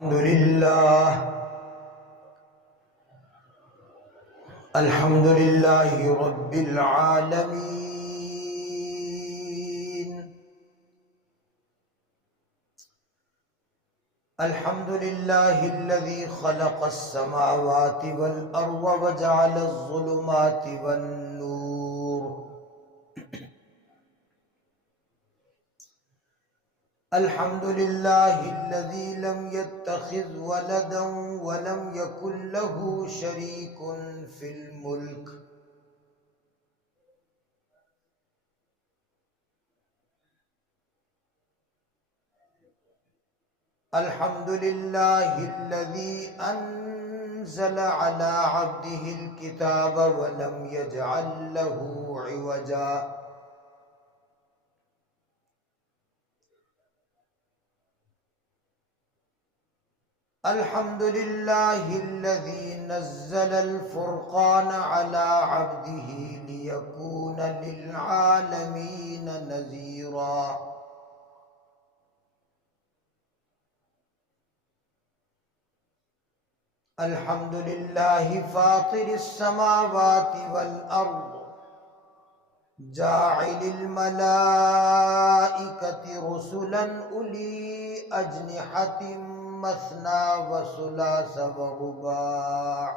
الحمد لله رب العالمين. الحمد لله الذي خلق السماوات والأرض وجعل الظلمات والنور. الحمد لله الذي لم يتخذ ولدا ولم يكن له شريك في الملك. الحمد لله الذي أنزل على عبده الكتاب ولم يجعل له عوجا. الحمد لله الذي نزل الفرقان على عبده ليكون للعالمين نذيرا. الحمد لله فاطر السماوات والأرض جاعل الملائكة رسلا أولي أجنحة مثنى وثلاث ورباع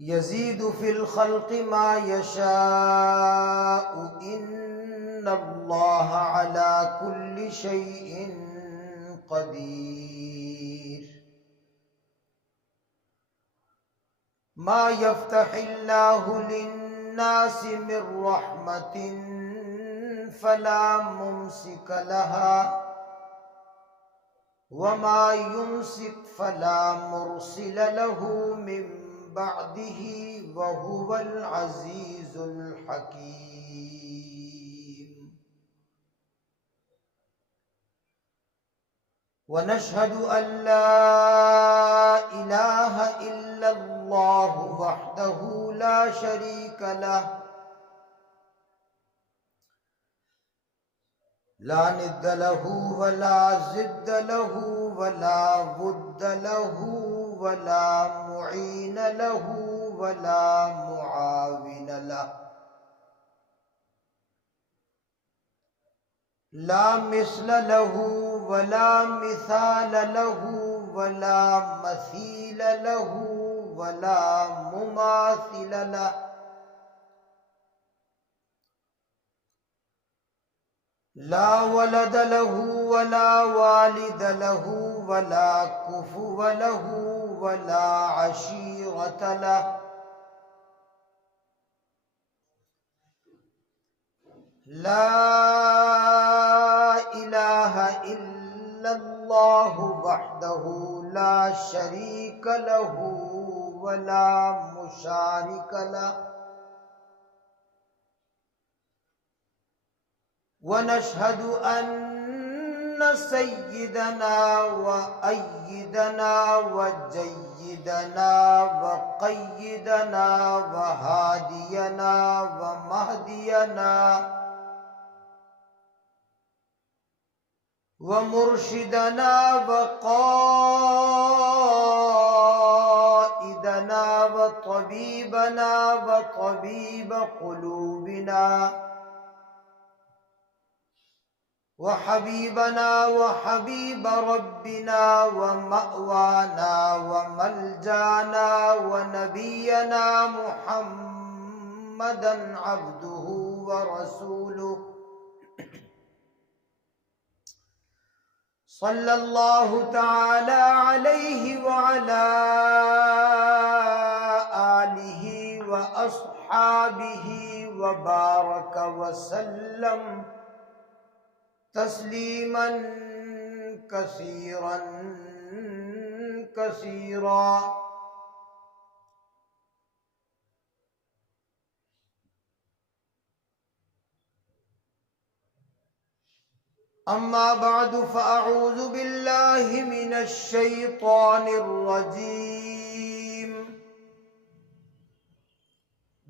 يزيد في الخلق ما يشاء إن الله على كل شيء قدير. ما يفتح الله للناس من رحمة فلا ممسك لها وما يمسك فلا مرسل له من بعده وهو العزيز الحكيم. ونشهد أن لا إله إلا الله وحده لا شريك له لا ند له ولا زد له ولا ود له ولا معين له ولا معاون له. لا مثل له ولا مثال له ولا مثيل له ولا مماثل له. لا ولد له ولا والد له ولا كفو له ولا عشيرة له. لا إله إلا الله وحده لا شريك له ولا مشارك له. ونشهد أن سيدنا وأيدنا وجيدنا وقيدنا وهادينا ومهدينا ومرشدنا وقائدنا وطبيبنا وطبيب قلوبنا وحبيبنا وحبيب ربنا ومأوانا وملجانا ونبينا محمدا عبده ورسوله صلى الله تعالى عليه وعلى آله وأصحابه وبارك وسلم تسلیما کثیرا کثیرا. اما بعد فاعوذ باللہ من الشیطان الرجیم.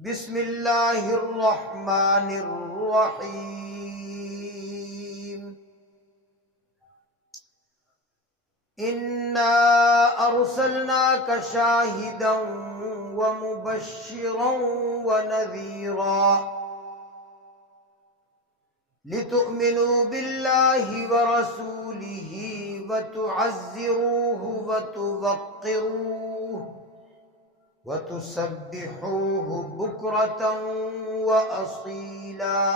بسم اللہ الرحمن الرحیم. إنا أرسلناك شاهدا ومبشرا ونذيرا لتؤمنوا بالله ورسوله وتعزروه وتوقروه وتسبحوه بكرة وأصيلا.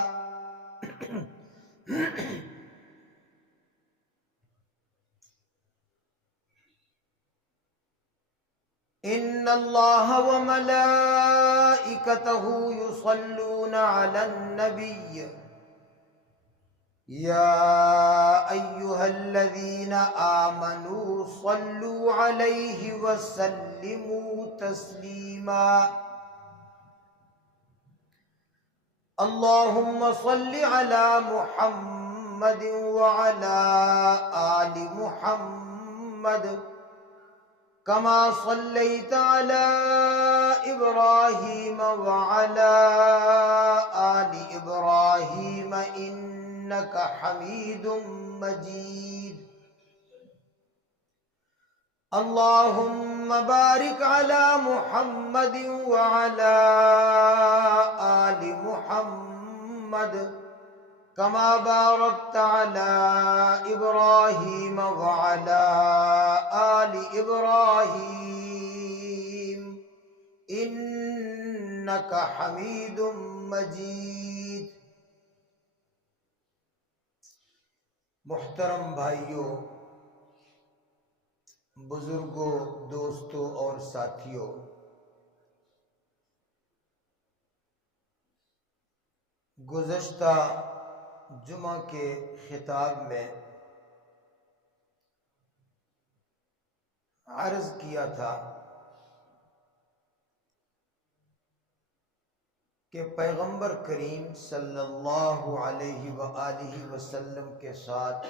إن الله وملائكته يصلون على النبي يا أيها الذين آمنوا صلوا عليه وسلموا تسليما. اللهم صل على محمد وعلى آل محمد كما صليت على إبراهيم وعلى آل إبراهيم إنك حميد مجيد. اللهم بارك على محمد وعلى آل محمد كما باركت على إبراهيم وعلى آل إبراهيم إنك حميد مجيد. محترم بھائیوں، بزرگوں، دوستوں اور ساتھیوں، گزشتہ جمعہ کے خطاب میں عرض کیا تھا کہ پیغمبر کریم صلی اللہ علیہ وآلہ وسلم کے ساتھ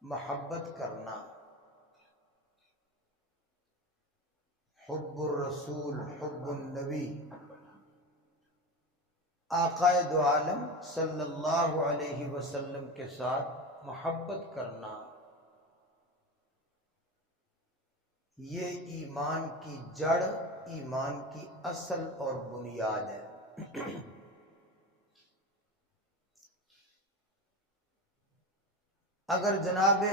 محبت کرنا، حب الرسول حب النبی، آقا دو عالم صلی اللہ علیہ وسلم کے ساتھ محبت کرنا، یہ ایمان کی جڑ، ایمان کی اصل اور بنیاد ہے۔ اگر جناب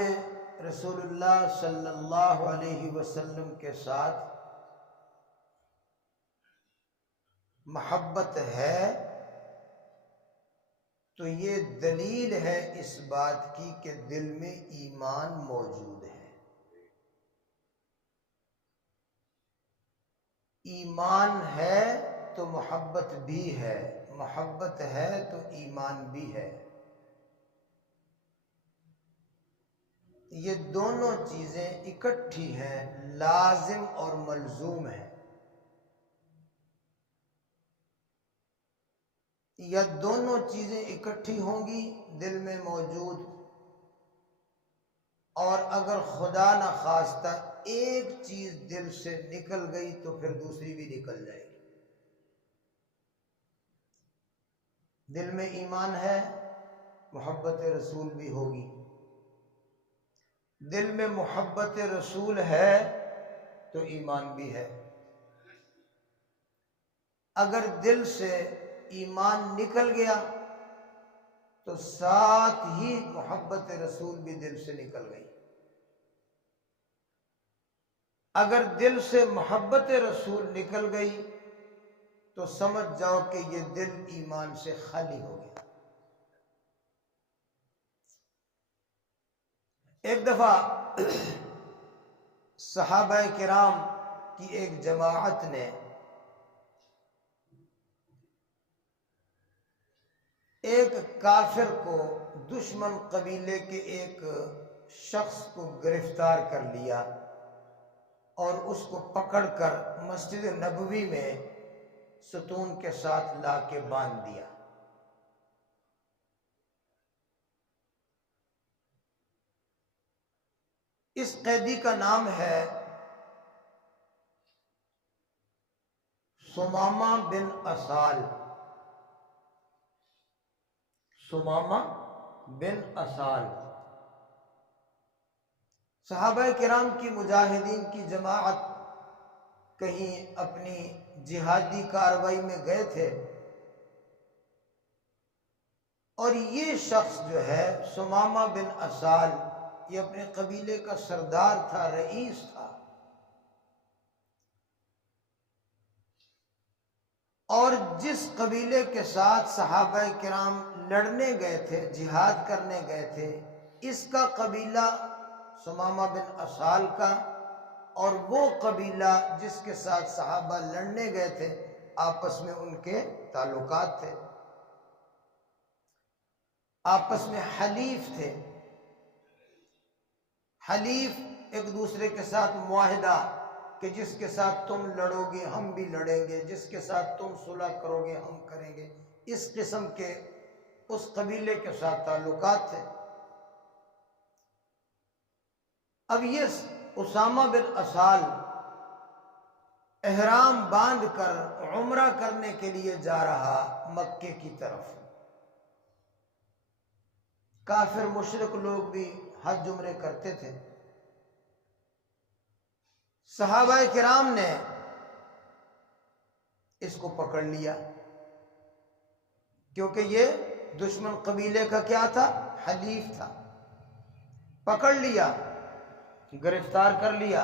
رسول اللہ صلی اللہ علیہ وسلم کے ساتھ محبت ہے تو یہ دلیل ہے اس بات کی کہ دل میں ایمان موجود ہے۔ ایمان ہے تو محبت بھی ہے، محبت ہے تو ایمان بھی ہے۔ یہ دونوں چیزیں اکٹھی ہیں، لازم اور ملزوم ہیں۔ یا دونوں چیزیں اکٹھی ہوں گی دل میں موجود، اور اگر خدا نہ خواستہ ایک چیز دل سے نکل گئی تو پھر دوسری بھی نکل جائے گی۔ دل میں ایمان ہے، محبت رسول بھی ہوگی۔ دل میں محبت رسول ہے تو ایمان بھی ہے۔ اگر دل سے ایمان نکل گیا تو ساتھ ہی محبت رسول بھی دل سے نکل گئی۔ اگر دل سے محبت رسول نکل گئی تو سمجھ جاؤ کہ یہ دل ایمان سے خالی ہو گیا۔ ایک دفعہ صحابہ کرام کی ایک جماعت نے ایک کافر کو، دشمن قبیلے کے ایک شخص کو گرفتار کر لیا اور اس کو پکڑ کر مسجد نبوی میں ستون کے ساتھ لا کے باندھ دیا۔ اس قیدی کا نام ہے ثمامہ بن اسال۔ ثمامہ بن اسال صحابہ کرام کی مجاہدین کی جماعت کہیں اپنی جہادی کارروائی میں گئے تھے، اور یہ شخص جو ہے ثمامہ بن اسال، یہ اپنے قبیلے کا سردار تھا، رئیس تھا، اور جس قبیلے کے ساتھ صحابہ کرام لڑنے گئے تھے، جہاد کرنے گئے تھے، اس کا قبیلہ ثمامہ بن اسال کا، اور وہ قبیلہ جس کے ساتھ صحابہ لڑنے گئے تھے، آپس میں ان کے تعلقات تھے، آپس میں حلیف تھے۔ حلیف ایک دوسرے کے ساتھ معاہدہ کہ جس کے ساتھ تم لڑو گے ہم بھی لڑیں گے، جس کے ساتھ تم صلح کرو گے ہم کریں گے، اس قسم کے اس قبیلے کے ساتھ تعلقات تھے۔ اب یہ اسامہ بن اسال احرام باندھ کر عمرہ کرنے کے لیے جا رہا مکے کی طرف۔ کافر مشرک لوگ بھی حج عمرے کرتے تھے۔ صحابہ کرام نے اس کو پکڑ لیا، کیونکہ یہ دشمن قبیلے کا کیا تھا؟ حلیف تھا۔ پکڑ لیا، گرفتار کر لیا،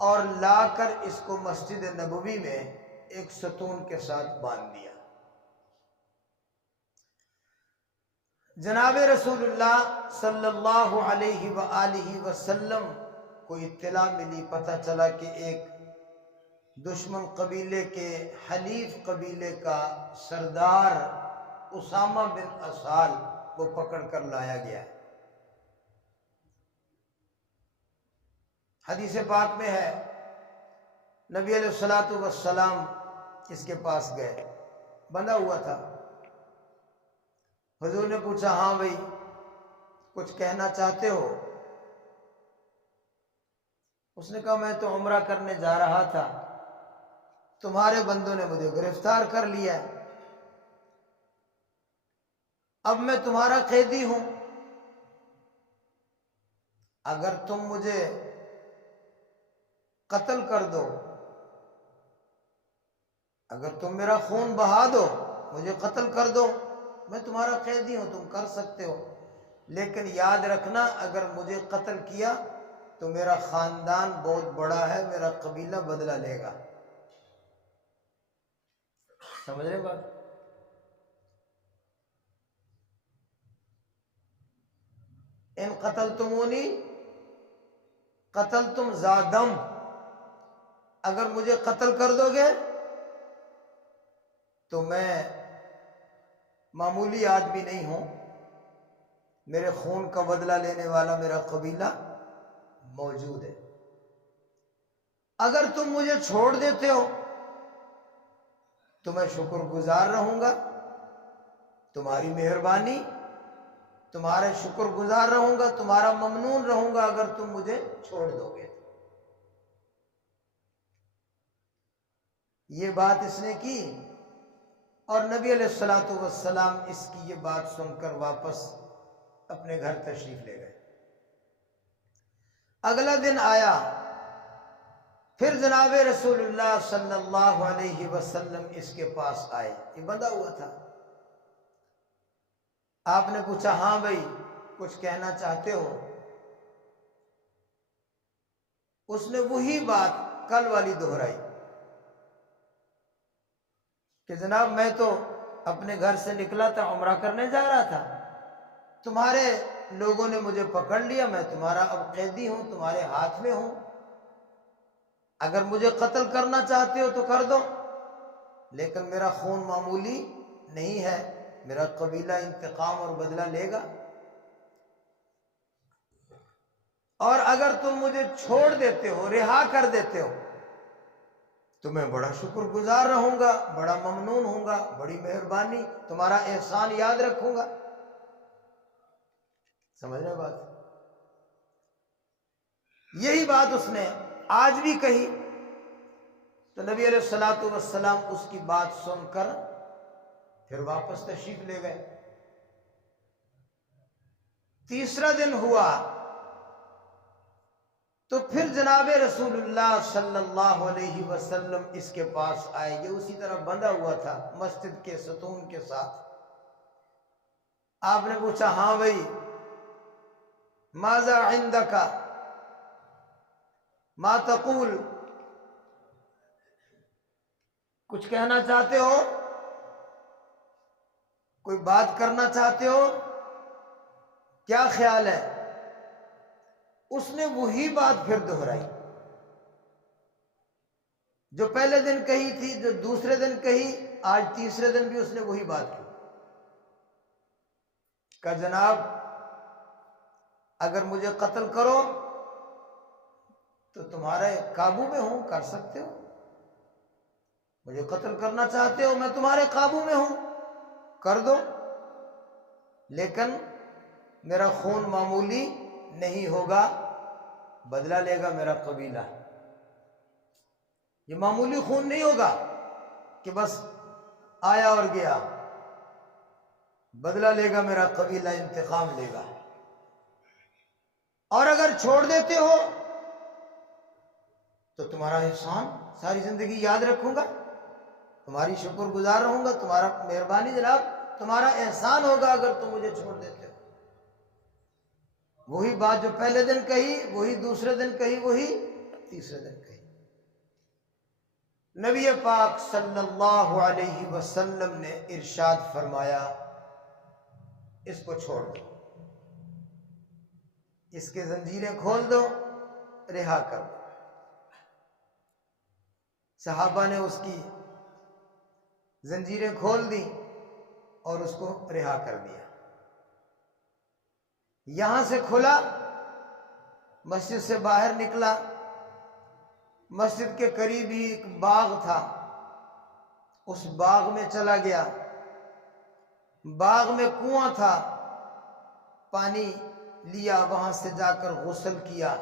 اور لا کر اس کو مسجد نبوی میں ایک ستون کے ساتھ باندھ دیا۔ جناب رسول اللہ صلی اللہ علیہ وآلہ وسلم کو اطلاع ملی، پتہ چلا کہ ایک دشمن قبیلے کے حلیف قبیلے کا سردار اسامہ بن اسال کو پکڑ کر لایا گیا ہے۔ حدیث پاک میں ہے، نبی علیہ الصلوۃ والسلام اس کے پاس گئے، بندھا ہوا تھا۔ حضور نے پوچھا، ہاں بھائی کچھ کہنا چاہتے ہو؟ اس نے کہا، میں تو عمرہ کرنے جا رہا تھا، تمہارے بندوں نے مجھے گرفتار کر لیا ہے، اب میں تمہارا قیدی ہوں، اگر تم مجھے قتل کر دو، اگر تم میرا خون بہا دو، مجھے قتل کر دو، میں تمہارا قیدی ہوں، تم کر سکتے ہو، لیکن یاد رکھنا اگر مجھے قتل کیا تو میرا خاندان بہت بڑا ہے، میرا قبیلہ بدلہ لے گا۔ سمجھ رہے بات؟ ان قتلتمونی قتلتم زادم، اگر مجھے قتل کر دو گے تو میں معمولی آدمی نہیں ہوں، میرے خون کا بدلہ لینے والا میرا قبیلہ موجود ہے، اگر تم مجھے چھوڑ دیتے ہو تو میں شکر گزار رہوں گا، تمہاری مہربانی، تمہارا شکر گزار رہوں گا، تمہارا ممنون رہوں گا اگر تم مجھے چھوڑ دو گے۔ یہ بات اس نے کی، اور نبی علیہ الصلوۃ والسلام اس کی یہ بات سن کر واپس اپنے گھر تشریف لے گئے۔ اگلا دن آیا، پھر جناب رسول اللہ صلی اللہ علیہ وسلم اس کے پاس آئے، یہ بندھا ہوا تھا۔ آپ نے پوچھا، ہاں بھائی کچھ کہنا چاہتے ہو؟ اس نے وہی بات کل والی دہرائی کہ جناب میں تو اپنے گھر سے نکلا تھا، عمرہ کرنے جا رہا تھا، تمہارے لوگوں نے مجھے پکڑ لیا، میں تمہارا اب قیدی ہوں، تمہارے ہاتھ میں ہوں، اگر مجھے قتل کرنا چاہتے ہو تو کر دو، لیکن میرا خون معمولی نہیں ہے، میرا قبیلہ انتقام اور بدلہ لے گا، اور اگر تم مجھے چھوڑ دیتے ہو، رہا کر دیتے ہو، تو میں بڑا شکر گزار رہوں گا، بڑا ممنون ہوں گا، بڑی مہربانی، تمہارا احسان یاد رکھوں گا۔ سمجھ رہے بات؟ یہی بات اس نے آج بھی کہی، تو نبی علیہ الصلوۃ والسلام اس کی بات سن کر پھر واپس تشریف لے گئے۔ تیسرا دن ہوا، تو پھر جناب رسول اللہ صلی اللہ علیہ وسلم اس کے پاس آئے. یہ اسی طرح بندھا ہوا تھا مسجد کے ستون کے ساتھ. آپ نے پوچھا ہاں بھائی ماذا عندک ما تقول، کچھ کہنا چاہتے ہو، کوئی بات کرنا چاہتے ہو، کیا خیال ہے؟ اس نے وہی بات پھر دہرائی جو پہلے دن کہی تھی، جو دوسرے دن کہی، آج تیسرے دن بھی اس نے وہی بات کی. کہ جناب اگر مجھے قتل کرو تو تمہارے قابو میں ہوں، کر سکتے ہو. مجھے قتل کرنا چاہتے ہو، میں تمہارے قابو میں ہوں، کر دو. لیکن میرا خون معمولی نہیں ہوگا، بدلہ لے گا میرا قبیلہ. یہ معمولی خون نہیں ہوگا کہ بس آیا اور گیا. بدلہ لے گا میرا قبیلہ، انتقام لے گا. اور اگر چھوڑ دیتے ہو تو تمہارا احسان ساری زندگی یاد رکھوں گا، تمہاری شکر گزار رہوں گا، تمہارا مہربانی جناب، تمہارا احسان ہوگا اگر تم مجھے چھوڑ دیتے ہو. وہی بات جو پہلے دن کہی، وہی دوسرے دن کہی، وہی تیسرے دن کہی. نبی پاک صلی اللہ علیہ وسلم نے ارشاد فرمایا اس کو چھوڑ دو، اس کے زنجیریں کھول دو، رہا کر دو. صحابہ نے اس کی زنجیریں کھول دی اور اس کو رہا کر دیا. یہاں سے کھلا، مسجد سے باہر نکلا. مسجد کے قریب ہی ایک باغ تھا، اس باغ میں چلا گیا. باغ میں کنواں تھا، پانی لیا، وہاں سے جا کر غسل کیا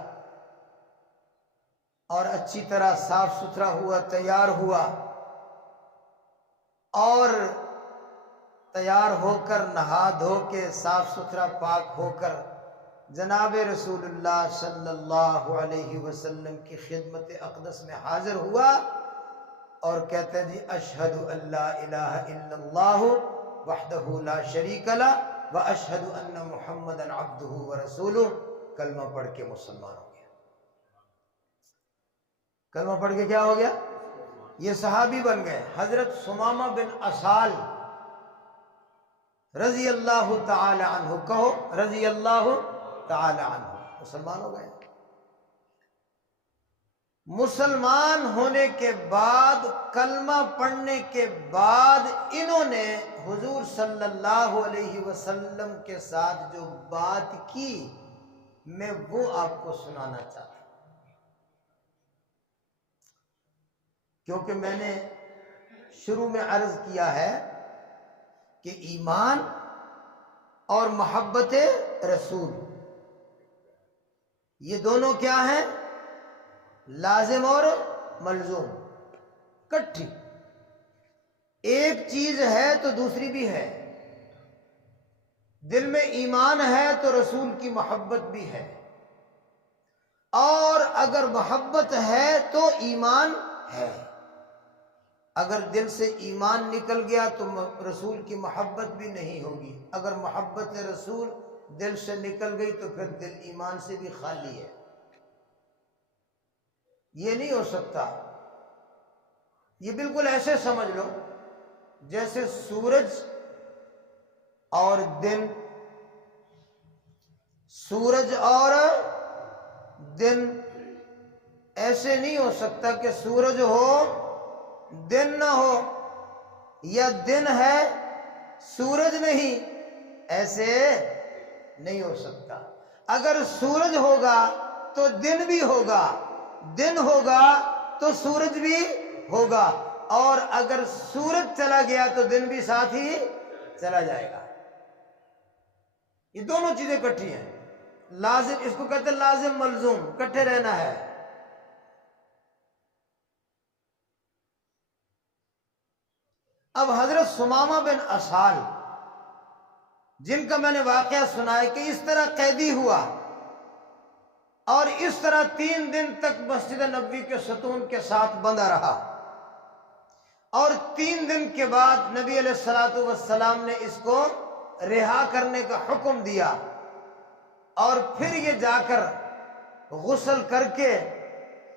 اور اچھی طرح صاف ستھرا ہوا، تیار ہوا. اور تیار ہو کر نہا دھو کے صاف ستھرا پاک ہو کر جناب رسول اللہ صلی اللہ علیہ وسلم کی خدمت اقدس میں حاضر ہوا اور کہتے ہیں جی اشہد ان لا الہ الا اللہ وحدہ لا شریک لہ واشہد ان محمدا عبدہ ورسولہ. کلمہ پڑھ کے مسلمان ہو گیا. کلمہ پڑھ کے کیا ہو گیا؟ یہ صحابی بن گئے. حضرت ثمامہ بن اسال رضی اللہ تعالی عنہ، کہو رضی اللہ تعالی عنہ، مسلمان ہو گئے. مسلمان ہونے کے بعد، کلمہ پڑھنے کے بعد، انہوں نے حضور صلی اللہ علیہ وسلم کے ساتھ جو بات کی میں وہ آپ کو سنانا چاہتا ہوں، کیونکہ میں نے شروع میں عرض کیا ہے کہ ایمان اور محبت رسول یہ دونوں کیا ہیں؟ لازم اور ملزوم، کٹھی. ایک چیز ہے تو دوسری بھی ہے. دل میں ایمان ہے تو رسول کی محبت بھی ہے، اور اگر محبت ہے تو ایمان ہے. اگر دل سے ایمان نکل گیا تو رسول کی محبت بھی نہیں ہوگی. اگر محبت رسول دل سے نکل گئی تو پھر دل ایمان سے بھی خالی ہے. یہ نہیں ہو سکتا. یہ بالکل ایسے سمجھ لو جیسے سورج اور دن، سورج اور دن. ایسے نہیں ہو سکتا کہ سورج ہو دن نہ ہو، یا دن ہے سورج نہیں، ایسے نہیں ہو سکتا. اگر سورج ہوگا تو دن بھی ہوگا، دن ہوگا تو سورج بھی ہوگا، اور اگر سورج چلا گیا تو دن بھی ساتھ ہی چلا جائے گا. یہ دونوں چیزیں کٹھی ہیں. لازم، اس کو کہتے ہیں لازم ملزوم، کٹھے رہنا ہے. اب حضرت ثمامہ بن اسال جن کا میں نے واقعہ سنا ہے کہ اس طرح قیدی ہوا، اور اس طرح 3 دن تک مسجد نبوی کے ستون کے ساتھ بندہ رہا، اور 3 دن کے بعد نبی علیہ الصلوۃ والسلام نے اس کو رہا کرنے کا حکم دیا، اور پھر یہ جا کر غسل کر کے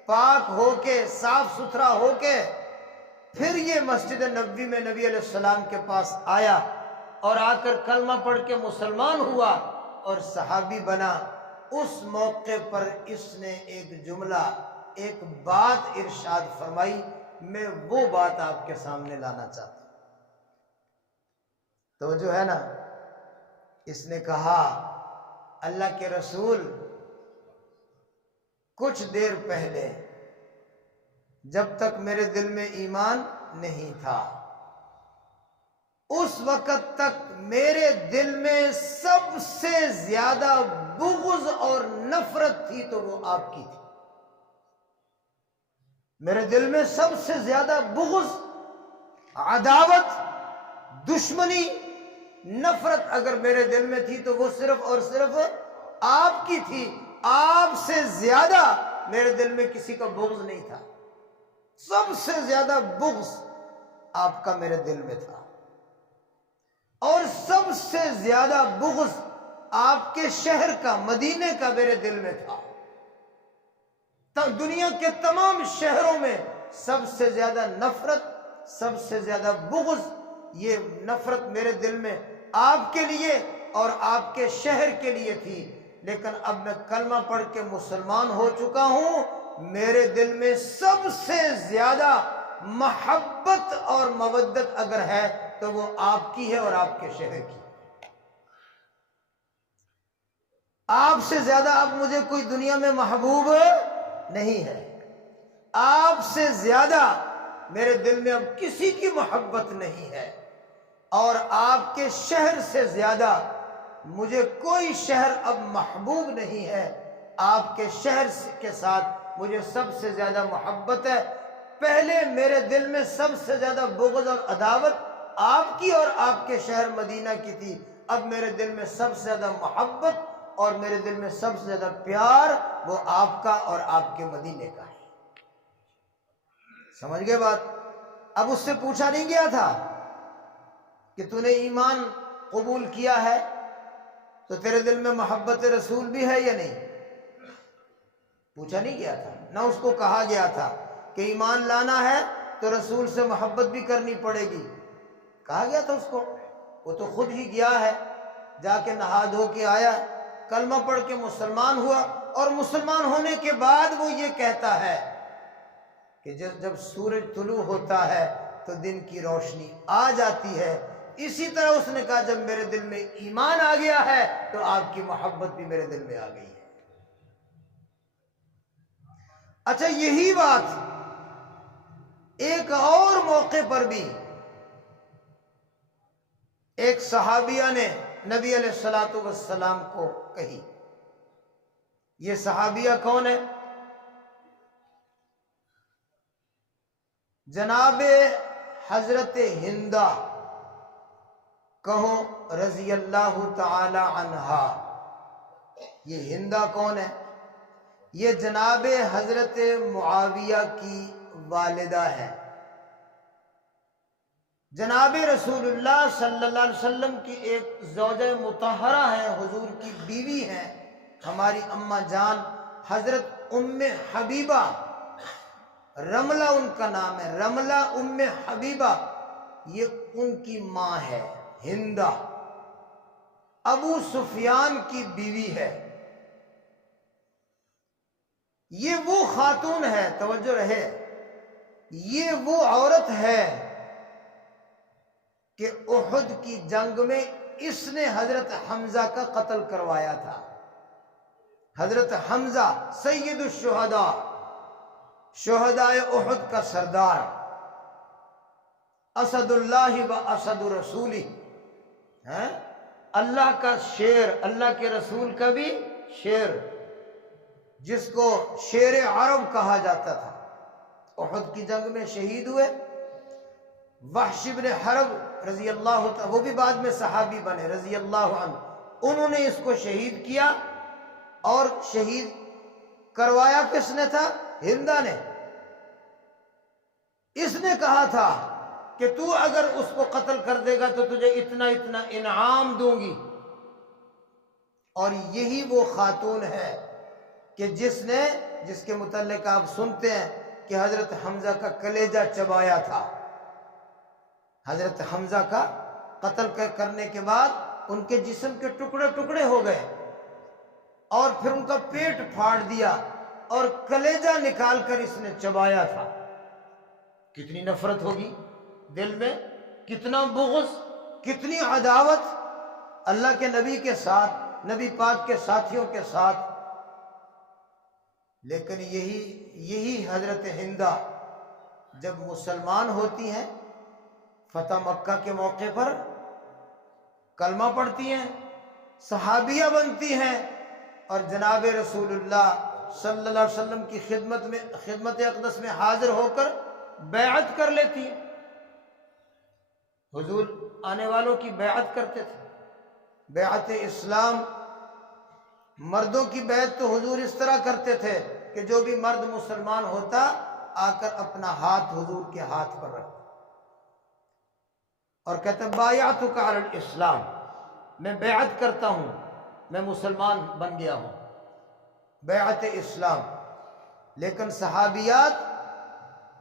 پاک ہو کے صاف ستھرا ہو کے پھر یہ مسجد نبوی میں نبی علیہ السلام کے پاس آیا، اور آ کر کلمہ پڑھ کے مسلمان ہوا اور صحابی بنا۔ اس موقع پر اس نے ایک جملہ، ایک بات ارشاد فرمائی، میں وہ بات آپ کے سامنے لانا چاہتا ہوں۔ تو جو ہے نا، اس نے کہا اللہ کے رسول، کچھ دیر پہلے جب تک میرے دل میں ایمان نہیں تھا، اس وقت تک میرے دل میں سب سے زیادہ بغض اور نفرت تھی تو وہ آپ کی تھی۔ میرے دل میں سب سے زیادہ بغض، عداوت، دشمنی، نفرت اگر میرے دل میں تھی تو وہ صرف اور صرف آپ کی تھی۔ آپ سے زیادہ میرے دل میں کسی کا بغض نہیں تھا، سب سے زیادہ بغض آپ کا میرے دل میں تھا، اور سب سے زیادہ بغض آپ کے شہر کا، مدینے کا میرے دل میں تھا۔ دنیا کے تمام شہروں میں سب سے زیادہ نفرت، سب سے زیادہ بغض، یہ نفرت میرے دل میں آپ کے لیے اور آپ کے شہر کے لیے تھی، لیکن اب میں کلمہ پڑھ کے مسلمان ہو چکا ہوں، میرے دل میں سب سے زیادہ محبت اور مودت اگر ہے تو وہ آپ کی ہے اور آپ کے شہر کی۔ آپ سے زیادہ اب مجھے کوئی دنیا میں محبوب نہیں ہے، آپ سے زیادہ میرے دل میں اب کسی کی محبت نہیں ہے، اور آپ کے شہر سے زیادہ مجھے کوئی شہر اب محبوب نہیں ہے۔ آپ کے شہر کے ساتھ مجھے سب سے زیادہ محبت ہے۔ پہلے میرے دل میں سب سے زیادہ بغض اور عداوت آپ کی اور آپ کے شہر مدینہ کی تھی، اب میرے دل میں سب سے زیادہ محبت اور میرے دل میں سب سے زیادہ پیار وہ آپ کا اور آپ کے مدینے کا ہے۔ سمجھ گئے بات؟ اب اس سے پوچھا نہیں گیا تھا کہ تو نے ایمان قبول کیا ہے تو تیرے دل میں محبت رسول بھی ہے یا نہیں، پوچھا نہیں گیا تھا۔ نہ اس کو کہا گیا تھا کہ ایمان لانا ہے تو رسول سے محبت بھی کرنی پڑے گی، کہا گیا تھا اس کو؟ وہ تو خود ہی گیا ہے، جا کے نہا دھو کے آیا، کلمہ پڑھ کے مسلمان ہوا، اور مسلمان ہونے کے بعد وہ یہ کہتا ہے کہ جب سورج طلوع ہوتا ہے تو دن کی روشنی آ جاتی ہے، اسی طرح اس نے کہا جب میرے دل میں ایمان آ گیا ہے تو آپ کی محبت بھی میرے دل میں آ گئی ہے۔ اچھا، یہی بات ایک اور موقع پر بھی ایک صحابیہ نے نبی علیہ الصلوۃ والسلام کو کہی۔ یہ صحابیہ کون ہے؟ جناب حضرت ہندہ، کہو رضی اللہ تعالی عنہا۔ یہ ہندہ کون ہے؟ یہ جناب حضرت معاویہ کی والدہ ہے، جناب رسول اللہ صلی اللہ علیہ وسلم کی ایک زوجہ مطہرہ ہے، حضور کی بیوی ہیں، ہماری اماں جان حضرت ام حبیبہ، رملہ ان کا نام ہے، رملہ ام حبیبہ، یہ ان کی ماں ہے ہندہ، ابو سفیان کی بیوی ہے۔ یہ وہ خاتون ہے، توجہ رہے، یہ وہ عورت ہے کہ احد کی جنگ میں اس نے حضرت حمزہ کا قتل کروایا تھا۔ حضرت حمزہ سید الشہداء، شہدائے احد کا سردار، اسد اللہ و اسد رسولی، اللہ کا شیر، اللہ کے رسول کا بھی شیر، جس کو شیر عرب کہا جاتا تھا، احد کی جنگ میں شہید ہوئے۔ وحش بن حرب رضی اللہ عنہ، وہ بھی بعد میں صحابی بنے رضی اللہ عنہ، انہوں نے اس کو شہید کیا، اور شہید کروایا کس نے تھا؟ ہندا نے۔ اس نے کہا تھا کہ تو اگر اس کو قتل کر دے گا تو تجھے اتنا اتنا انعام دوں گی۔ اور یہی وہ خاتون ہے کہ جس کے متعلق آپ سنتے ہیں کہ حضرت حمزہ کا کلیجہ چبایا تھا۔ حضرت حمزہ کا قتل کرنے کے بعد ان کے جسم کے ٹکڑے ٹکڑے ہو گئے اور پھر ان کا پیٹ پھاڑ دیا اور کلیجہ نکال کر اس نے چبایا تھا۔ کتنی نفرت ہوگی دل میں، کتنا بغض، کتنی عداوت اللہ کے نبی کے ساتھ، نبی پاک کے ساتھیوں کے ساتھ۔ لیکن یہی حضرت ہندہ جب مسلمان ہوتی ہیں، فتح مکہ کے موقع پر کلمہ پڑھتی ہیں، صحابیہ بنتی ہیں اور جناب رسول اللہ صلی اللہ علیہ وسلم کی خدمت اقدس میں حاضر ہو کر بیعت کر لیتی ہیں۔ حضور آنے والوں کی بیعت کرتے تھے، بیعت اسلام۔ مردوں کی بیعت تو حضور اس طرح کرتے تھے کہ جو بھی مرد مسلمان ہوتا آ کر اپنا ہاتھ حضور کے ہاتھ پر رکھتا اور کہتے بایعتک علی الاسلام، میں بیعت کرتا ہوں، میں مسلمان بن گیا ہوں، بیعت اسلام۔ لیکن صحابیات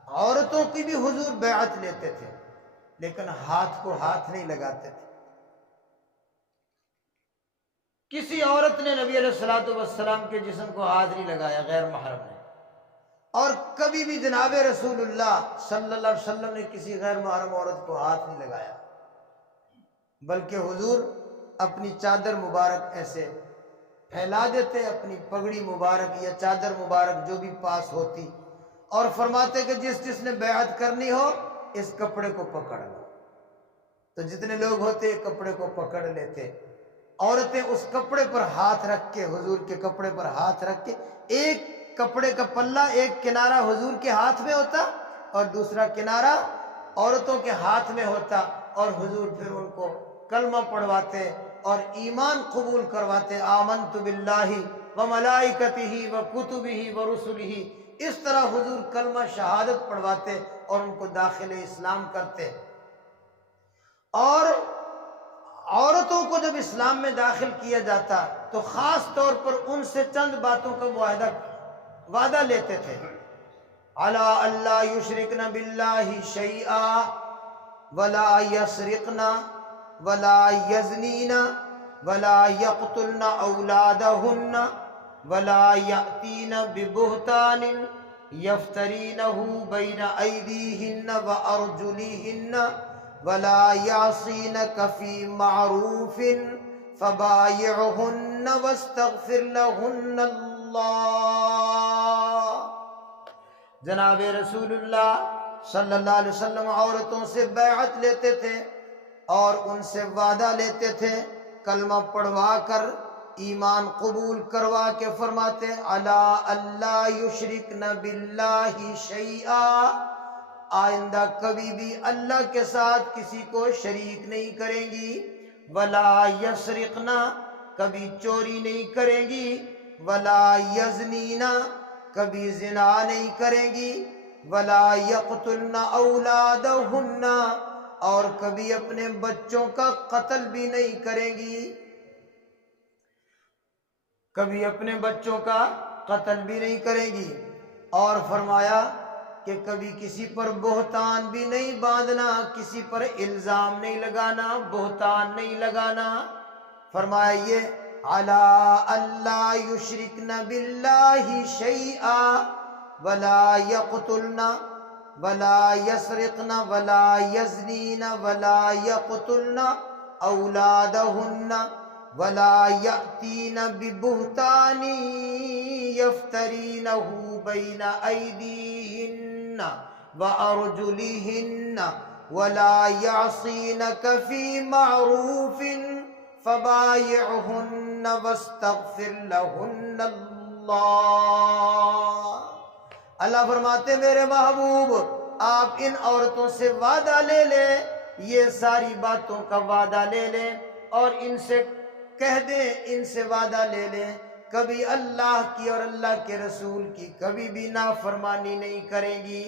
عورتوں کی بھی حضور بیعت لیتے تھے لیکن ہاتھ کو ہاتھ نہیں لگاتے تھے۔ کسی عورت نے نبی علیہ الصلوۃ والسلام کے جسم کو ہاتھ نہیں لگایا، غیر محرم نے، اور کبھی بھی جناب رسول اللہ صلی اللہ علیہ وسلم نے کسی غیر محرم عورت کو ہاتھ نہیں لگایا، بلکہ حضور اپنی چادر مبارک ایسے پھیلا دیتے، اپنی پگڑی مبارک یا چادر مبارک جو بھی پاس ہوتی، اور فرماتے کہ جس نے بیعت کرنی ہو اس کپڑے کو پکڑ لو۔ تو جتنے لوگ ہوتے کپڑے کو پکڑ لیتے۔ عورتیں اس کپڑے پر ہاتھ رکھ کے، حضور کے کپڑے پر ہاتھ رکھ کے، ایک کپڑے کا پلہ ایک کنارہ حضور کے ہاتھ میں ہوتا اور دوسرا کنارہ عورتوں کے ہاتھ میں ہوتا، اور حضور پھر ان کو کلمہ پڑھواتے اور ایمان قبول کرواتے، آمنت باللہ وملائکتہ وکتبہ ورسلہ۔ اس طرح حضور کلمہ شہادت پڑھواتے اور ان کو داخل اسلام کرتے۔ اور عورتوں کو جب اسلام میں داخل کیا جاتا تو خاص طور پر ان سے چند باتوں کا وعدہ لیتے تھے، علی اللہ یشرکن باللہ شیئا ولا یسرقن ولا یزنین ولا یقتلن اولادہن ولا یأتین ببہتان یفترینہ بین ایدیہن وارجلہن ولا یعصینک فی معروف فبایعہن واستغفر لہن اللہ۔ جناب رسول اللہ صلی اللہ علیہ وسلم عورتوں سے بیعت لیتے تھے اور ان سے وعدہ لیتے تھے، کلمہ پڑھوا کر ایمان قبول کروا کے فرماتے علی اللہ یشرکن باللہ شیئا، آئندہ کبھی بھی اللہ کے ساتھ کسی کو شریک نہیں کریں گی، ولا یسرقن، کبھی چوری نہیں کریں گی، ولا یزنین، کبھی زنا نہیں کریں گی، ولا یقتلن اولادہن، اور کبھی اپنے بچوں کا قتل بھی نہیں کریں گی، کبھی اپنے بچوں کا قتل بھی نہیں کریں گی۔ اور فرمایا کہ کبھی کسی پر بہتان بھی نہیں باندھنا، کسی پر الزام نہیں لگانا، بہتان نہیں لگانا۔ فرمایا یہ علی اللہ یشرکن باللہ شیئا ولا یقتلن ولا یسرقن ولا یزنین ولا یقتلن اولادہن ولا یأتین ببہتان یفترینہ بین ایدیہن وارجلہن ولا یعصینک فی معروف فبایعہن واستغفر لہن اللہ۔ اللہ فرماتے میرے محبوب آپ ان عورتوں سے وعدہ لے لیں، یہ ساری باتوں کا وعدہ لے لیں اور ان سے کہہ دیں، ان سے وعدہ لے لیں کبھی اللہ کی اور اللہ کے رسول کی کبھی بھی نافرمانی نہیں کریں گی۔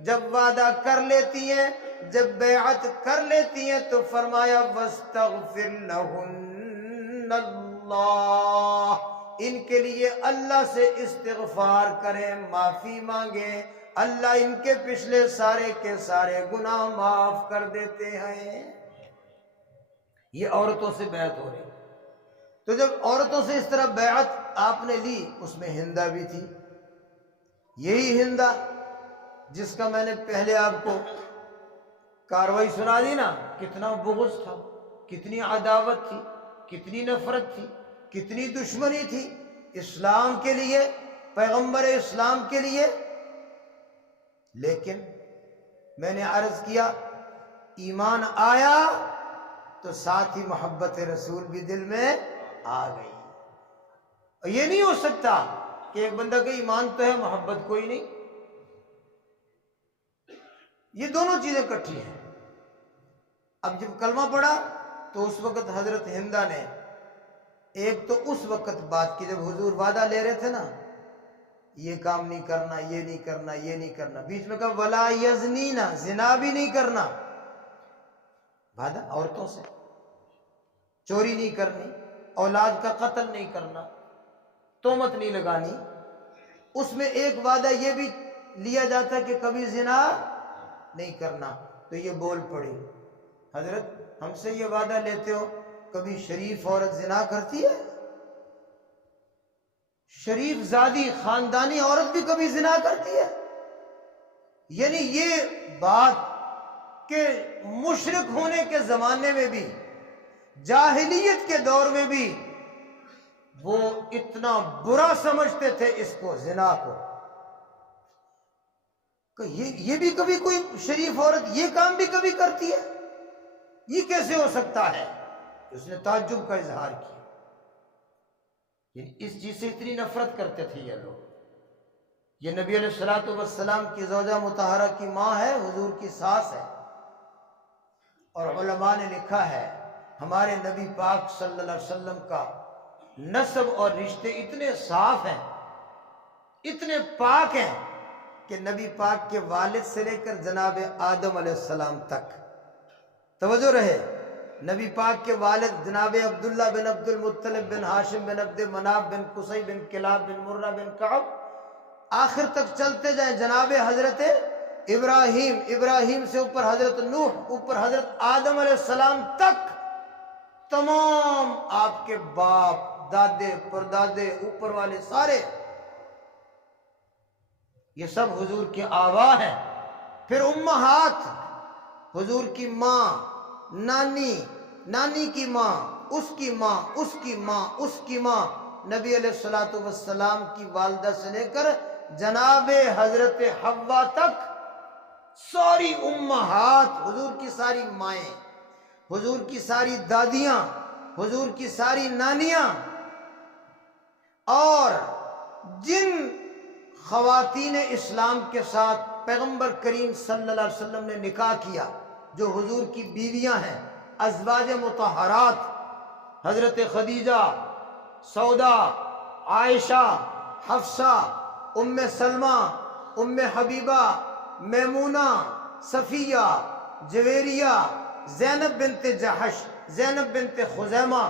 جب وعدہ کر لیتی ہیں، جب بیعت کر لیتی ہیں تو فرمایا وَاسْتَغْفِرْ لَهُنَّ اللَّهُ، ان کے لیے اللہ سے استغفار کریں، معافی مانگیں، اللہ ان کے پچھلے سارے کے سارے گناہ معاف کر دیتے ہیں۔ یہ عورتوں سے بیعت ہو رہی۔ تو جب عورتوں سے اس طرح بیعت آپ نے لی، اس میں ہندہ بھی تھی، یہی ہندہ جس کا میں نے پہلے آپ کو کاروائی سنا دی نا، کتنا بغض تھا، کتنی عداوت تھی، کتنی نفرت تھی، کتنی دشمنی تھی اسلام کے لیے، پیغمبر اسلام کے لیے۔ لیکن میں نے عرض کیا ایمان آیا تو ساتھ ہی محبت رسول بھی دل میں آ گئی۔ اور یہ نہیں ہو سکتا کہ ایک بندہ کا ایمان تو ہے محبت کوئی نہیں، یہ دونوں چیزیں کٹھی ہیں۔ اب جب کلمہ پڑھا تو اس وقت حضرت ہندہ نے ایک تو اس وقت بات کی جب حضور وعدہ لے رہے تھے نا، یہ کام نہیں کرنا، یہ نہیں کرنا، یہ نہیں کرنا، بیچ میں کہا ولا یزنینا، زنا بھی نہیں کرنا، وعدہ عورتوں سے، چوری نہیں کرنی، اولاد کا قتل نہیں کرنا، تہمت نہیں لگانی۔ اس میں ایک وعدہ یہ بھی لیا جاتا کہ کبھی زنا نہیں کرنا۔ تو یہ بول پڑی حضرت ہم سے یہ وعدہ لیتے ہو، کبھی شریف عورت زنا کرتی ہے؟ شریف زادی خاندانی عورت بھی کبھی زنا کرتی ہے؟ یعنی یہ بات کہ مشرک ہونے کے زمانے میں بھی، جاہلیت کے دور میں بھی وہ اتنا برا سمجھتے تھے اس کو، زنا کو، کہ یہ بھی کبھی کوئی شریف عورت یہ کام بھی کبھی کرتی ہے، یہ کیسے ہو سکتا ہے؟ اس نے تعجب کا اظہار کیا۔ اس چیز سے اتنی نفرت کرتے تھے یہ لوگ۔ یہ نبی علیہ الصلوۃ والسلام کی زوجہ مطہرہ کی ماں ہے، حضور کی ساس ہے، اور علماء نے لکھا ہے ہمارے نبی پاک صلی اللہ علیہ وسلم کا نسب اور رشتے اتنے صاف ہیں، اتنے پاک ہیں کہ نبی پاک کے والد سے لے کر جناب آدم علیہ السلام تک، توجہ رہے، نبی پاک کے والد جناب عبداللہ بن عبد المطلب بن ہاشم بن عبد مناف بن قصی بن کلاب بن مرہ بن کعب، آخر تک چلتے جائیں جناب حضرت ابراہیم، ابراہیم سے اوپر حضرت نوح، اوپر حضرت آدم علیہ السلام تک، تمام آپ کے باپ، دادے، پردادے، اوپر والے سارے، یہ سب حضور کے آبا ہیں۔ پھر امہات، حضور کی ماں، نانی، نانی کی ماں، اس کی ماں، اس کی ماں، اس کی ماں، نبی علیہ الصلوۃ والسلام کی والدہ سے لے کر جناب حضرت حوا تک، ساری امہات، حضور کی ساری مائیں، حضور کی ساری دادیاں، حضور کی ساری نانیاں، اور جن خواتین اسلام کے ساتھ پیغمبر کریم صلی اللہ علیہ وسلم نے نکاح کیا، جو حضور کی بیویاں ہیں، ازواج مطہرات، حضرت خدیجہ، سودا، عائشہ، حفصہ، ام سلمہ، ام حبیبہ، میمونہ، صفیہ، جویریہ، زینب بنت جحش، زینب بنت خزیمہ،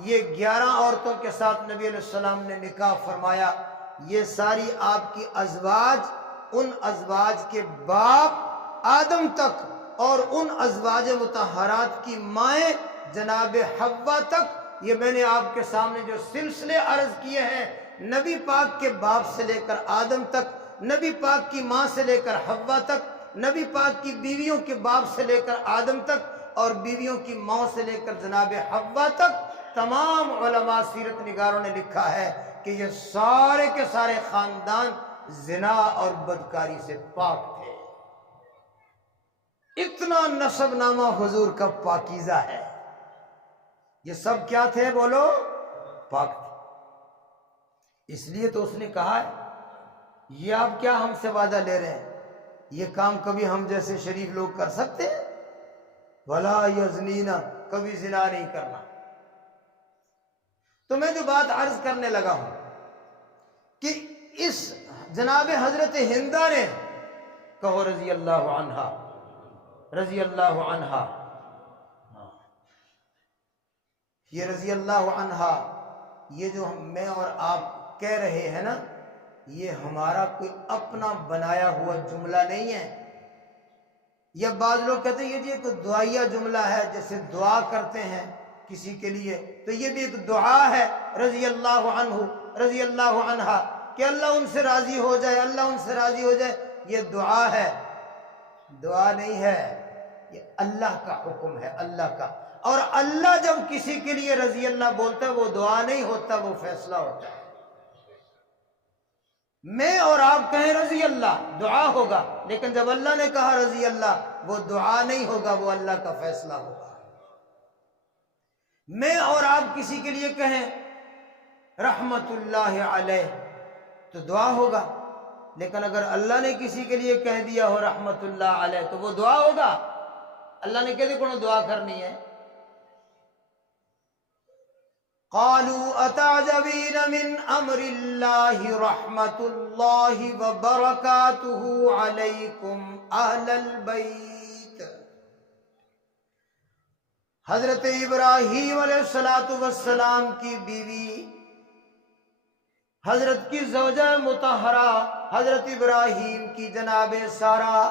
یہ 11 عورتوں کے ساتھ نبی علیہ السلام نے نکاح فرمایا۔ یہ ساری آپ کی ازواج، ان ازواج کے باپ آدم تک، اور ان ازواج مطہرات کی مائیں جناب حوا تک، یہ میں نے آپ کے سامنے جو سلسلے عرض کیے ہیں، نبی پاک کے باپ سے لے کر آدم تک، نبی پاک کی ماں سے لے کر حوا تک، نبی پاک کی بیویوں کے باپ سے لے کر آدم تک، اور بیویوں کی ماں سے لے کر جناب حوا تک، تمام علماء سیرت نگاروں نے لکھا ہے کہ یہ سارے کے سارے خاندان زنا اور بدکاری سے پاک تھے۔ اتنا نسب نامہ حضور کا پاکیزہ ہے، یہ سب کیا تھے بولو؟ پاک تھے۔ اس لیے تو اس نے کہا ہے یہ آپ کیا ہم سے وعدہ لے رہے ہیں، یہ کام کبھی ہم جیسے شریف لوگ کر سکتے ہیں؟ ولا یزنینا، کبھی زنا نہیں کرنا۔ تو میں جو بات عرض کرنے لگا ہوں اس جناب حضرت ہندہ نے، کہو رضی اللہ عنہا، رضی اللہ عنہا، یہ رضی اللہ عنہا، یہ جو میں اور آپ کہہ رہے ہیں نا، یہ ہمارا کوئی اپنا بنایا ہوا جملہ نہیں ہے. یا بعض لوگ کہتے ہیں یہ جی ایک دعائیہ جملہ ہے، جیسے دعا کرتے ہیں کسی کے لیے تو یہ بھی ایک دعا ہے، رضی اللہ عنہ، رضی اللہ عنہا، کہ اللہ ان سے راضی ہو جائے، اللہ ان سے راضی ہو جائے. یہ دعا ہے، دعا نہیں ہے، یہ اللہ کا حکم ہے، اللہ کا. اور اللہ جب کسی کے لیے رضی اللہ بولتا ہے وہ دعا نہیں ہوتا، وہ فیصلہ ہوتا ہے. میں اور آپ کہیں رضی اللہ، دعا ہوگا، لیکن جب اللہ نے کہا رضی اللہ، وہ دعا نہیں ہوگا، وہ اللہ کا فیصلہ ہوگا. میں اور آپ کسی کے لیے کہیں رحمت اللہ علیہ تو دعا ہوگا، لیکن اگر اللہ نے کسی کے لیے کہہ دیا ہو رحمت اللہ علیہ تو وہ دعا ہوگا. اللہ نے کہہ دیا کون دعا کرنی ہے. قالوا اتعجبین من امر اللہ رحمت اللہ وبرکاتہ علیکم اہل البیت. حضرت ابراہیم علیہ السلام کی بیوی، حضرت کی زوجہ مطہرہ حضرت ابراہیم کی جناب سارہ،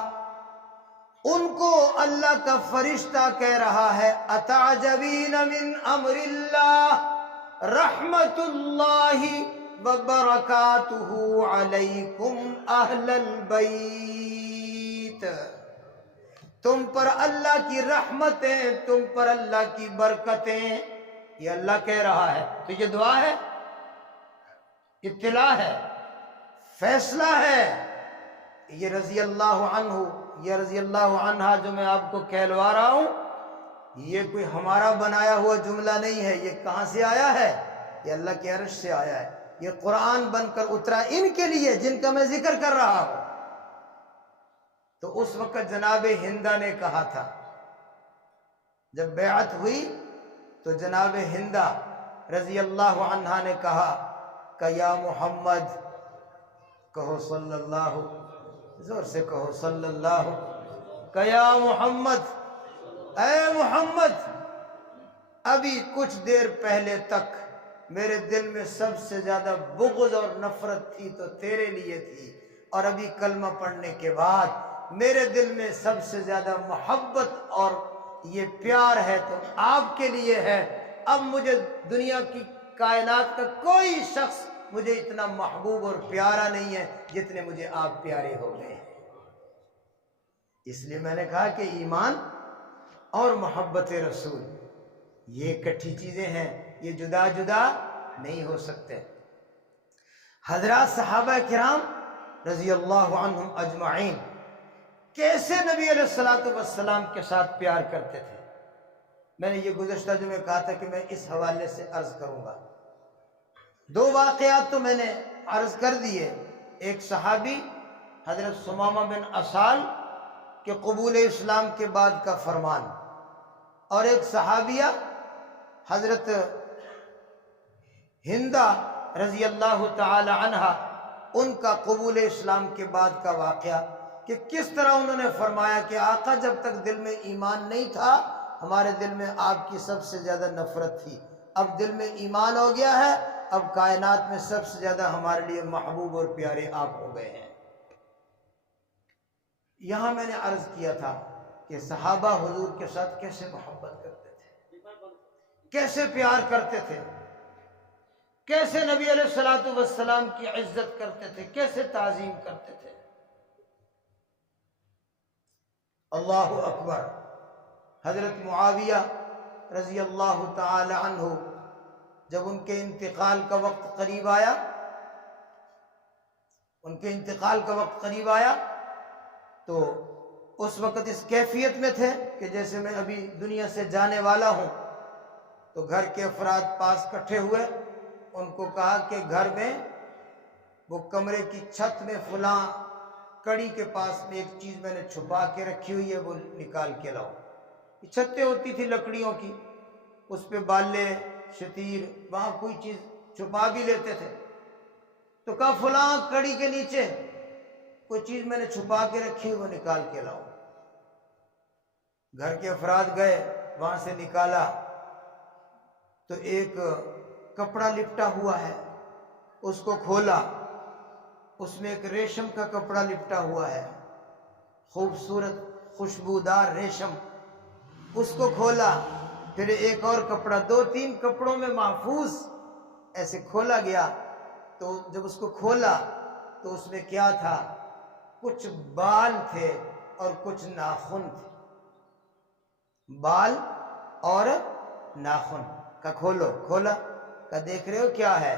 ان کو اللہ کا فرشتہ کہہ رہا ہے اتعجبین من امر اللہ رحمت اللہ وبرکاتہ علیکم اہل البیت. تم پر اللہ کی رحمتیں، تم پر اللہ کی برکتیں، یہ اللہ کہہ رہا ہے. تو یہ دعا ہے، اطلاع ہے، فیصلہ ہے. یہ رضی اللہ عنہ، یہ رضی اللہ عنہا جو میں آپ کو کہلوا رہا ہوں، یہ کوئی ہمارا بنایا ہوا جملہ نہیں ہے. یہ کہاں سے آیا ہے؟ یہ اللہ کے عرش سے آیا ہے. یہ قرآن بن کر اترا ان کے لیے جن کا میں ذکر کر رہا ہوں. تو اس وقت جناب ہندہ نے کہا تھا، جب بیعت ہوئی تو جناب ہندہ رضی اللہ عنہا نے کہا کہ یا محمد، کہو صلی اللہ، زور سے کہو صلی اللہ، کہ یا محمد، اے محمد، ابھی کچھ دیر پہلے تک میرے دل میں سب سے زیادہ بغض اور نفرت تھی تو تیرے لیے تھی، اور ابھی کلمہ پڑھنے کے بعد میرے دل میں سب سے زیادہ محبت اور یہ پیار ہے تو آپ کے لیے ہے. اب مجھے دنیا کی کائنات کا کوئی شخص مجھے اتنا محبوب اور پیارا نہیں ہے جتنے مجھے آپ پیارے ہو گئے ہیں. اس لیے میں نے کہا کہ ایمان اور محبت رسول یہ اکٹھی چیزیں ہیں، یہ جدا جدا نہیں ہو سکتے. حضرات صحابہ کرام رضی اللہ عنہم اجمعین کیسے نبی علیہ السلام کے ساتھ پیار کرتے تھے. میں نے یہ گزشتہ جو میں کہا تھا کہ میں اس حوالے سے عرض کروں گا. 2 واقعات تو میں نے عرض کر دیے. ایک صحابی حضرت ثمامہ بن اسال کے قبول اسلام کے بعد کا فرمان، اور ایک صحابیہ حضرت ہندہ رضی اللہ تعالی عنہا، ان کا قبول اسلام کے بعد کا واقعہ کہ کس طرح انہوں نے فرمایا کہ آقا جب تک دل میں ایمان نہیں تھا ہمارے دل میں آپ کی سب سے زیادہ نفرت تھی، اب دل میں ایمان ہو گیا ہے، اب کائنات میں سب سے زیادہ ہمارے لیے محبوب اور پیارے آپ ہو گئے ہیں. یہاں میں نے عرض کیا تھا کہ صحابہ حضور کے ساتھ کیسے محبت کرتے تھے، کیسے پیار کرتے تھے، کیسے نبی علیہ السلام کی عزت کرتے تھے، کیسے تعظیم کرتے تھے. اللہ اکبر. حضرت معاویہ رضی اللہ تعالی عنہ جب ان کے انتقال کا وقت قریب آیا، ان کے انتقال کا وقت قریب آیا تو اس وقت اس کیفیت میں تھے کہ جیسے میں ابھی دنیا سے جانے والا ہوں. تو گھر کے افراد پاس کٹھے ہوئے، ان کو کہا کہ گھر میں وہ کمرے کی چھت میں فلاں کڑی کے پاس میں ایک چیز میں نے چھپا کے رکھی ہوئی ہے، وہ نکال کے لاؤ. یہ چھتیں ہوتی تھی لکڑیوں کی، اس پہ بالے شتیر وہاں کوئی چیز چھپا بھی لیتے تھے. تو کہا فلاں کڑی کے نیچے کوئی چیز میں نے چھپا کے رکھی وہ نکال کے لاؤ۔ گھر کے افراد گئے، وہاں سے نکالا تو ایک کپڑا لپٹا ہوا ہے، اس کو کھولا، اس میں ایک ریشم کا کپڑا لپٹا ہوا ہے، خوبصورت خوشبودار ریشم، اس کو کھولا، پھر ایک اور کپڑا، 2-3 کپڑوں میں محفوظ ایسے کھولا گیا۔ تو جب اس کو کھولا تو اس میں کیا تھا؟ کچھ بال تھے اور کچھ ناخن تھے، بال اور ناخن۔ کا کھولو، کھولا، کا دیکھ رہے ہو کیا ہے؟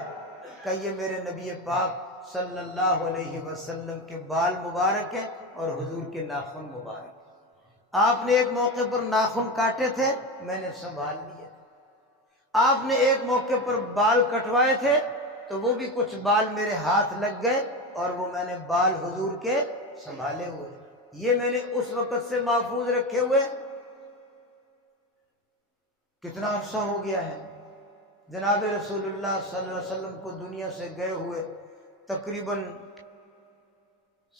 کہ یہ میرے نبی پاک صلی اللہ علیہ وسلم کے بال مبارک ہیں اور حضور کے ناخن مبارک۔ آپ نے ایک موقع پر ناخن کاٹے تھے، میں نے سنبھال لیے۔ آپ نے ایک موقع پر بال کٹوائے تھے تو وہ بھی کچھ بال میرے ہاتھ لگ گئے اور وہ میں نے بال حضور کے سنبھالے ہوئے، یہ میں نے اس وقت سے محفوظ رکھے ہوئے۔ کتنا عرصہ ہو گیا ہے جناب رسول اللہ صلی اللہ علیہ وسلم کو دنیا سے گئے ہوئے؟ تقریباً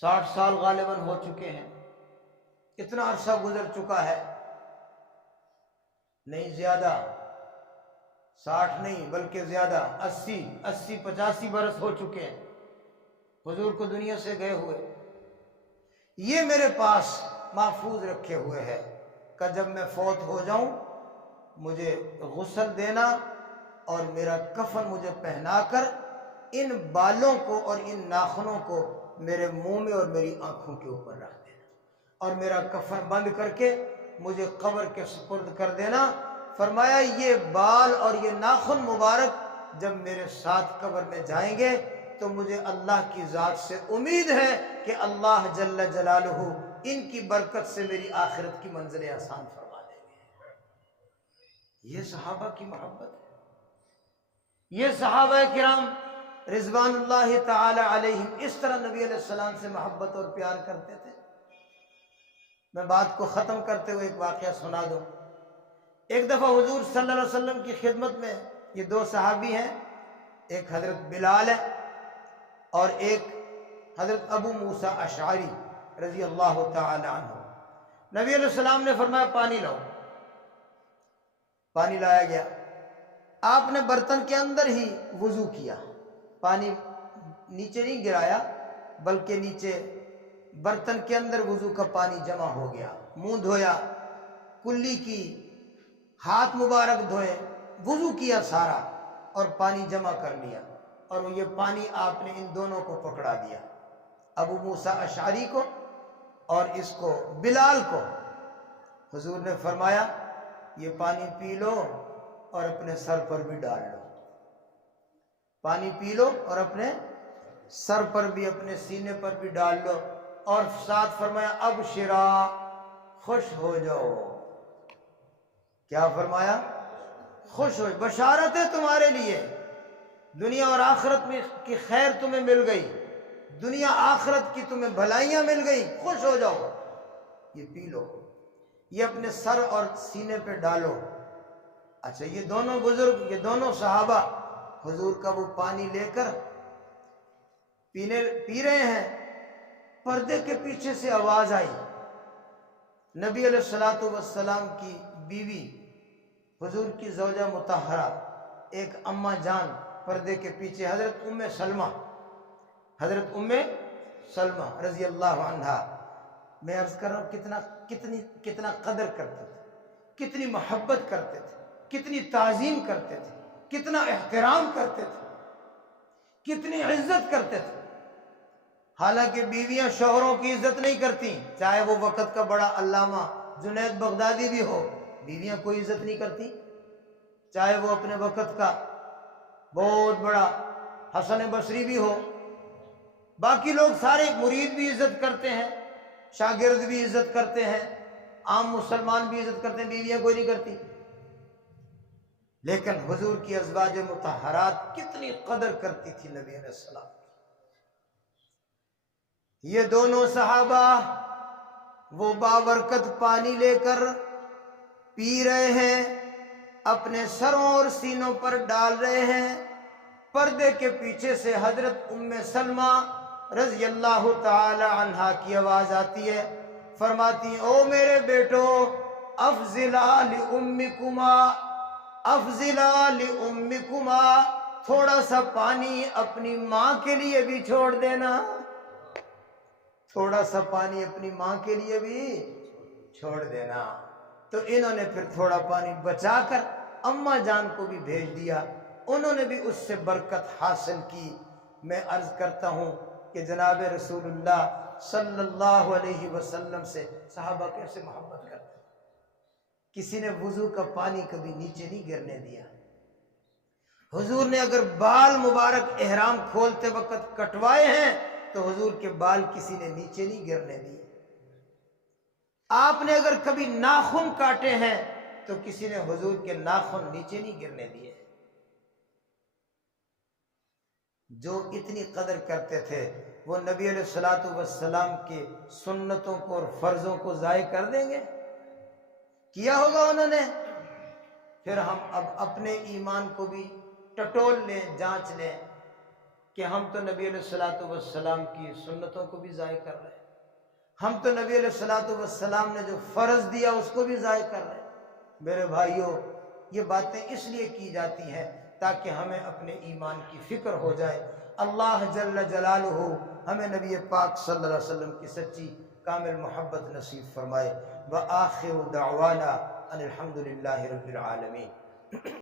60 سال غالباً ہو چکے ہیں۔ اتنا عرصہ گزر چکا ہے، نہیں زیادہ، 60 نہیں بلکہ زیادہ، 80-85 برس ہو چکے ہیں حضور کو دنیا سے گئے ہوئے۔ یہ میرے پاس محفوظ رکھے ہوئے ہے کہ جب میں فوت ہو جاؤں مجھے غسل دینا اور میرا کفن مجھے پہنا کر ان بالوں کو اور ان ناخنوں کو میرے منہ میں اور میری آنکھوں کے اوپر رکھ دینا، اور میرا کفن بند کر کے مجھے قبر کے سپرد کر دینا۔ فرمایا یہ بال اور یہ ناخن مبارک جب میرے ساتھ قبر میں جائیں گے تو مجھے اللہ کی ذات سے امید ہے کہ اللہ جل جلالہ ان کی برکت سے میری آخرت کی منزلیں آسان فرما دیں گے۔ یہ صحابہ کی محبت ہے، یہ صحابہ کرام رضوان اللہ تعالی علیہم اس طرح نبی علیہ السلام سے محبت اور پیار کرتے تھے۔ میں بات کو ختم کرتے ہوئے ایک واقعہ سنا دوں۔ ایک دفعہ حضور صلی اللہ علیہ وسلم کی خدمت میں یہ 2 صحابی ہیں، ایک حضرت بلال ہے اور ایک حضرت ابو موسیٰ اشعری رضی اللہ تعالی عنہ۔ نبی علیہ السلام نے فرمایا پانی لاؤ، پانی لایا گیا، آپ نے برتن کے اندر ہی وضو کیا، پانی نیچے نہیں گرایا بلکہ نیچے برتن کے اندر وضو کا پانی جمع ہو گیا، منہ دھویا، کلی کی، ہاتھ مبارک دھوئے، وضو کیا سارا اور پانی جمع کر لیا، اور یہ پانی آپ نے ان دونوں کو پکڑا دیا، ابو موسیٰ اشعری کو اور اس کو بلال کو۔ حضور نے فرمایا یہ پانی پی لو اور اپنے سر پر بھی ڈال لو، پانی پی لو اور اپنے سر پر بھی، اپنے سینے پر بھی ڈال لو، اور ساتھ فرمایا ابشرا، خوش ہو جاؤ۔ کیا فرمایا؟ خوش ہو، بشارت ہے تمہارے لیے، دنیا اور آخرت میں کی خیر تمہیں مل گئی، دنیا آخرت کی تمہیں بھلائیاں مل گئی، خوش ہو جاؤ، یہ پی لو، یہ اپنے سر اور سینے پہ ڈالو۔ اچھا، یہ دونوں بزرگ، یہ دونوں صحابہ حضور کا وہ پانی لے کر پی رہے ہیں، پردے کے پیچھے سے آواز آئی، نبی علیہ الصلوۃ والسلام کی بیوی، حضور کی زوجہ مطہرہ، ایک اماں جان پردے کے پیچھے، حضرت ام سلمہ، حضرت ام سلمہ رضی اللہ عنہا۔ میں عرض کر رہا ہوں کتنا قدر کرتے تھے، کتنی محبت کرتے تھے، کتنی تعظیم کرتے تھے، کتنا احترام کرتے تھے، کتنی عزت کرتے تھے۔ حالانکہ بیویاں شوہروں کی عزت نہیں کرتی، چاہے وہ وقت کا بڑا علامہ جنید بغدادی بھی ہو، بیویاں کوئی عزت نہیں کرتی، چاہے وہ اپنے وقت کا بہت بڑا حسن بصری بھی ہو، باقی لوگ سارے، مرید بھی عزت کرتے ہیں، شاگرد بھی عزت کرتے ہیں، عام مسلمان بھی عزت کرتے ہیں، بیویاں کوئی نہیں کرتی۔ لیکن حضور کی ازواج مطہرات کتنی قدر کرتی تھی نبی علیہ السلام۔ یہ دونوں صحابہ وہ بابرکت پانی لے کر پی رہے ہیں، اپنے سروں اور سینوں پر ڈال رہے ہیں، پردے کے پیچھے سے حضرت ام سلمہ رضی اللہ تعالی عنہا کی آواز آتی ہے، فرماتی او میرے بیٹو افضلا لامکما، افضلا لامکما، تھوڑا سا پانی اپنی ماں کے لیے بھی چھوڑ دینا، تھوڑا سا پانی اپنی ماں کے لیے بھی چھوڑ دینا۔ تو انہوں نے پھر تھوڑا پانی بچا کر اماں جان کو بھی بھیج دیا، انہوں نے بھی اس سے برکت حاصل کی۔ میں عرض کرتا ہوں کہ جناب رسول اللہ صلی اللہ علیہ وسلم سے صحابہ کیسے محبت کرتے ہیں۔ کسی نے وضو کا پانی کبھی نیچے نہیں گرنے دیا۔ حضور نے اگر بال مبارک احرام کھولتے وقت کٹوائے ہیں تو حضور کے بال کسی نے نیچے نہیں گرنے دیے۔ آپ نے اگر کبھی ناخن کاٹے ہیں تو کسی نے حضور کے ناخن نیچے نہیں گرنے دیے۔ جو اتنی قدر کرتے تھے وہ نبی علیہ الصلوۃ والسلام کی سنتوں کو اور فرضوں کو ضائع کر دیں گے؟ کیا ہوگا انہوں نے۔ پھر ہم اب اپنے ایمان کو بھی ٹٹول لیں، جانچ لیں کہ ہم تو نبی علیہ الصلوۃ والسلام کی سنتوں کو بھی ضائع کر رہے ہیں، ہم تو نبی علیہ الصلوۃ والسلام نے جو فرض دیا اس کو بھی ضائع کر رہے ہیں۔ میرے بھائیوں، یہ باتیں اس لیے کی جاتی ہیں تاکہ ہمیں اپنے ایمان کی فکر ہو جائے۔ اللہ جل جلالہ ہمیں نبی پاک صلی اللہ علیہ وسلم کی سچی کامل محبت نصیب فرمائے۔ وآخر دعوانا ان الحمد للہ رب العالمین۔